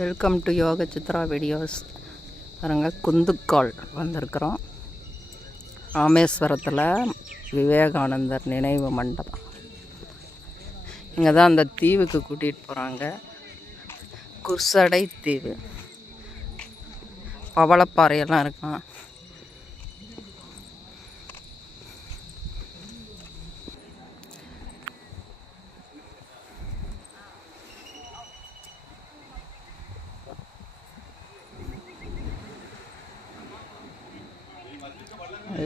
Welcome to யோக Chitra videos. பாருங்கள், குந்துக்கால் வந்திருக்கிறோம். ராமேஸ்வரத்தில் விவேகானந்தர் நினைவு மண்டபம். இங்கே தான் அந்த தீவுக்கு கூட்டிகிட்டு போகிறாங்க. குர்சடை தீவு. பவளப்பாறையெல்லாம் இருக்கும்.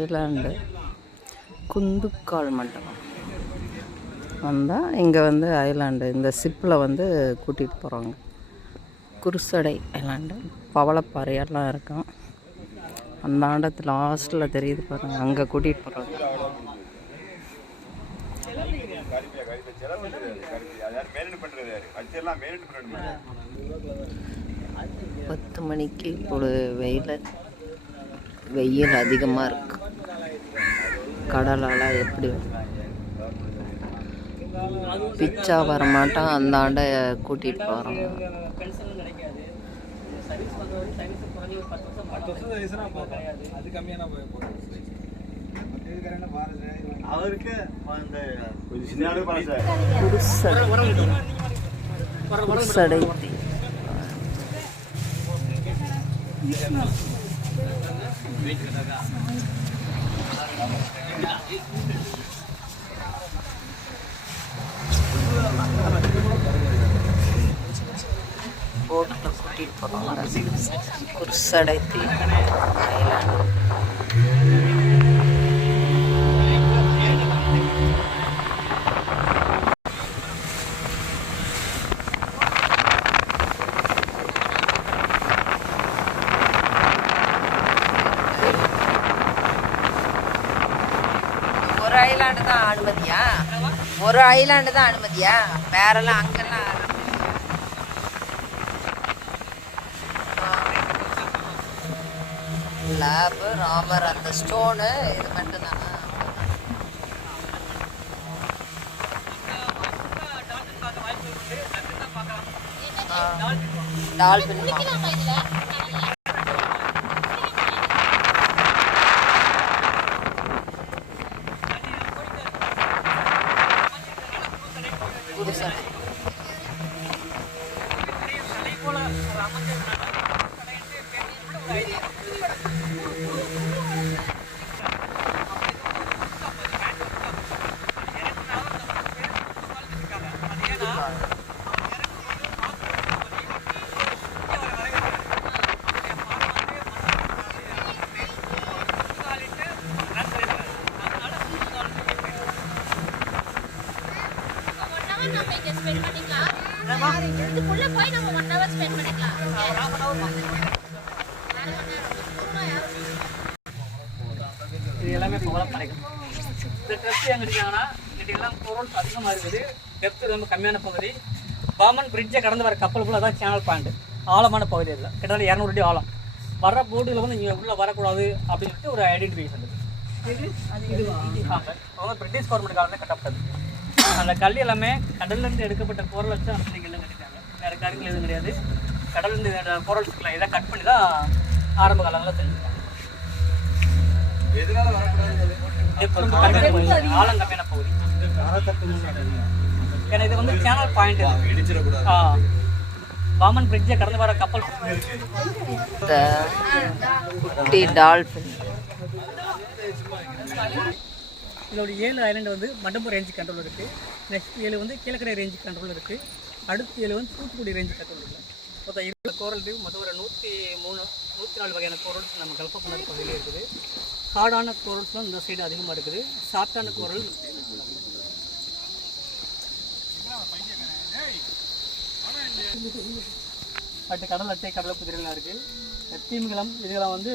ஐலாண்டு குந்துக்கால் மண்டபம் வந்தால் இங்கே வந்து ஐலாண்டு இந்த ஷிப்பில் வந்து கூட்டிகிட்டு போகிறாங்க. குருசடை ஐலாண்டு பவளப்பாறையெல்லாம் இருக்கும். அந்த ஆண்டத்தில் லாஸ்ட்டில் தெரியுது பாருங்கள், அங்கே கூட்டிகிட்டு போகிறாங்க. 10 மணிக்கு இப்போது வெயில் அதிகமாக இருக்கு. கடலால் எப்படி பிச்சா வரமாட்டான், அந்த ஆண்டை கூட்டிகிட்டு போகிறோம். குருசடை போட்டில் கூட்டிகிட்டு போகிறாங்க. குருசடை ஐலாண்டு. ஒரு ஐலாண்டு தான் அனுமதியா? ஒரு ஐலாண்டு தான் அனுமதியா? வேறெல்லாம் அங்கெல்லாம் லேபு ராமர் அந்த ஸ்டோனு இது மட்டும்தானா? டால்பின் குருசடை இது எல்லாமே பவளப்பாறைகள். இந்த டெப்த் எங்கே இருக்காங்கன்னா எல்லாம் பொருள் அதிகமாக இருக்குது. டெப்த் ரொம்ப கம்மியான பகுதி. பாமன் பிரிட்ஜை கடந்து வர கப்பல் போல தான் சேனல் பாயிண்ட். ஆழமான பகுதி இல்லை, கிட்டத்தட்ட 200 அடி ஆழம். வர்ற போட்டில் வந்து இங்கே உள்ளே வரக்கூடாது அப்படின்னு சொல்லிட்டு ஒரு ஐடென்டிஃபிகேஷன் இருக்குது. பிரிட்டிஷ் கவர்மெண்ட் காலத்தில் கட்டப்பட்டது. அந்த கல் எல்லாமே கடல்லேருந்து எடுக்கப்பட்ட கோரல் வச்சு அந்த எல்லாம் கட்டிட்டாங்க. வேறு காரியங்கள் எதுவும் கிடையாது. கடல்லேருந்து கோரல்ஸ்லாம் இதை கட் பண்ணி தான் ஆரம்ப காலங்களில் செஞ்சுருக்காங்க. ஆழம் கம்மியான பகுதி. ஏன்னா இது வந்து சேனல் பாயிண்ட். பாமன் பிரிட்ஜை கடந்து வர கப்பல். டால்பின். இதோட 7 ஐலாண்டு வந்து மண்டபம் ரேஞ்சு கண்ட்ரோல் இருக்குது. நெக்ஸ்ட் 7 வந்து கீழக்கரை ரேஞ்சு கண்ட்ரோல் இருக்குது. அடுத்த 7 வந்து தூத்துக்குடி ரேஞ்சு கண்ட்ரோல் இருக்குது. மொத்தம் 20 கோரல் தீவு. மொத்தம் ஒரு 104 வகையான கோரல்ஸ் நம்ம கல்ஃப் ஆஃப் மன்னார் பகுதியில் இருக்குது. ஹார்டான கோரல்ஸ்லாம் இந்த சைடு அதிகமாக இருக்குது. சாஃப்டான கோரல் பட்டு கடல் அட்டை கடலை புதிரெல்லாம் இருக்குது. தீமிகலம் இதெல்லாம் வந்து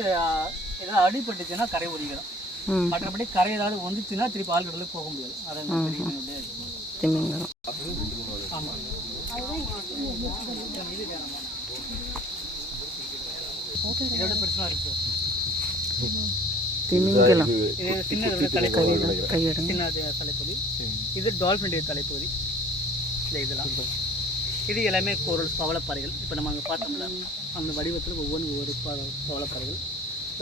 எதாவது அடிபட்டுச்சுன்னா கரை ஒதுக்கலாம். மற்றபடி கரை ஏதாவது வந்துச்சுன்னா திருப்பி ஆழ்கடலுக்கு போக முடியாது. அதான் திமிங்கலம். ஆமாம், இதோட பெருசாக இருக்கு. திமிங்கலம் இது சின்னது தலைப்பகுதி. இது டால்ஃபின் தலைப்பகுதி. இல்லை இதெல்லாம் இது எல்லாமே கோரல்ஸ் பவளப்பாறைகள். இப்போ நம்ம அங்கே பார்த்தோம்ல அந்த வடிவத்தில் ஒவ்வொரு பவளப்பாறைகள்.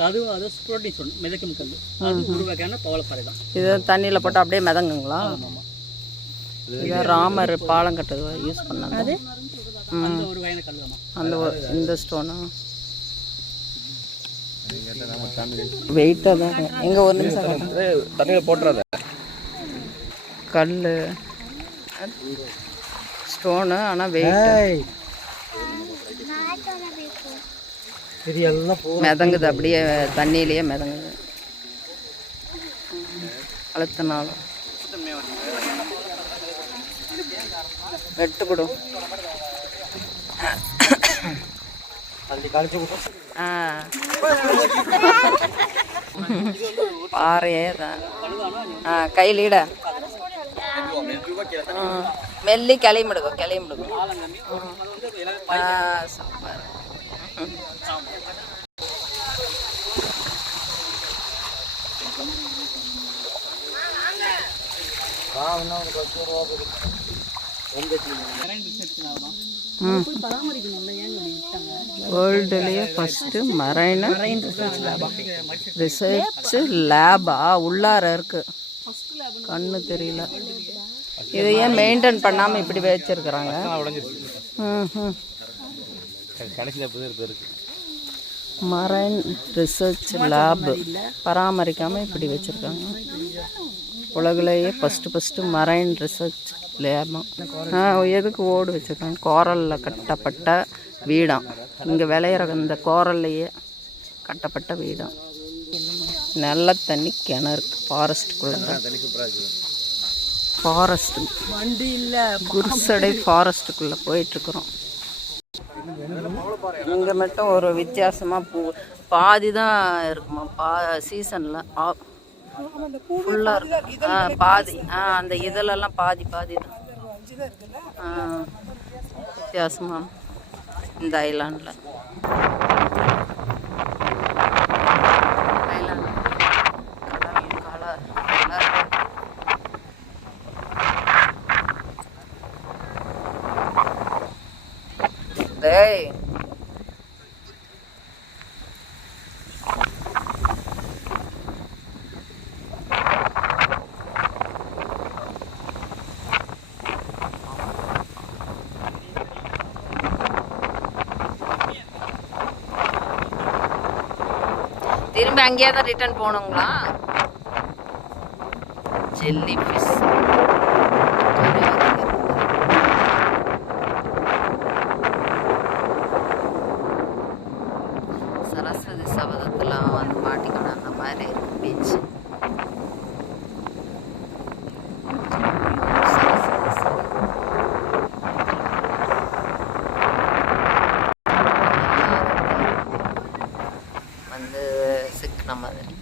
அது புரோட்டீன் ஸ்டோன், மிதக்கும் கல். அது ஒரு வகையான பவளப்பாறை தான். இது தண்ணியில் போட்டு அப்படியே மிதங்குங்களா? ஆமாம். இது ராமர் பாலம் கட்டுறது யூஸ் பண்ணாங்க. அது அந்த ஒரு வகையான கல் தான். அந்த இந்த ஸ்டோனா வெயிட்டாக தான். எங்கே ஒரு நிமிஷம் தண்ணியில் போட்டுறாத கல் ஸ்டோனு, ஆனால் வெயிட் மிதங்குது, அப்படியே தண்ணியிலேயே மிதங்குது அழுத்தினாலும். வெட்டுப்படும். பாறையே தான். கையிலீட மெல்லி கிளைமிடுக்கும் சூப்பர். வேர்ல்டுலேயே ஃபஸ்ட்டு மரைன் ரிசர்ச் லேபா உள்ளார இருக்கு. கண்ணு தெரியல. இதை ஏன் மெயின்டைன் பண்ணாமல் இப்படி வச்சிருக்கிறாங்க? மரைன் ரிசர்ச் லேப் பராமரிக்காமல் இப்படி வச்சுருக்காங்க. உலகிலேயே ஃபஸ்ட்டு மரைன் ரிசர்ச் லேபம். எதுக்கு ஓடு வச்சுருக்காங்க? கோரலில் கட்டப்பட்ட வீடாம். இங்கே விளையிற இந்த கோரல்லையே கட்டப்பட்ட வீடாம். நல்ல தண்ணி கிணறு ஃபாரஸ்ட்டுக்குள்ள. ஃபாரஸ்ட் குருசடை ஃபாரஸ்ட்டுக்குள்ளே போயிட்டுருக்குறோம். இங்கே மட்டும் ஒரு வித்தியாசமாக பாதி தான் இருக்குமா சீசனில் ஃபுல்லாக இருக்கும். பாதி அந்த இதெல்லாம் பாதி தான் வித்தியாசமாக இந்த ஐலாண்டில். டேய் திரும்பி அங்கேயே தான் ரிட்டர்ன் போகணுங்களா? ஜெல்லி ஃபிஷ் சரஸ்வதி சபதத்தில் வந்து மாட்டிக்கணும். அந்த மாதிரி இருக்கு பீச். வந்து சிக்கின மாதிரி.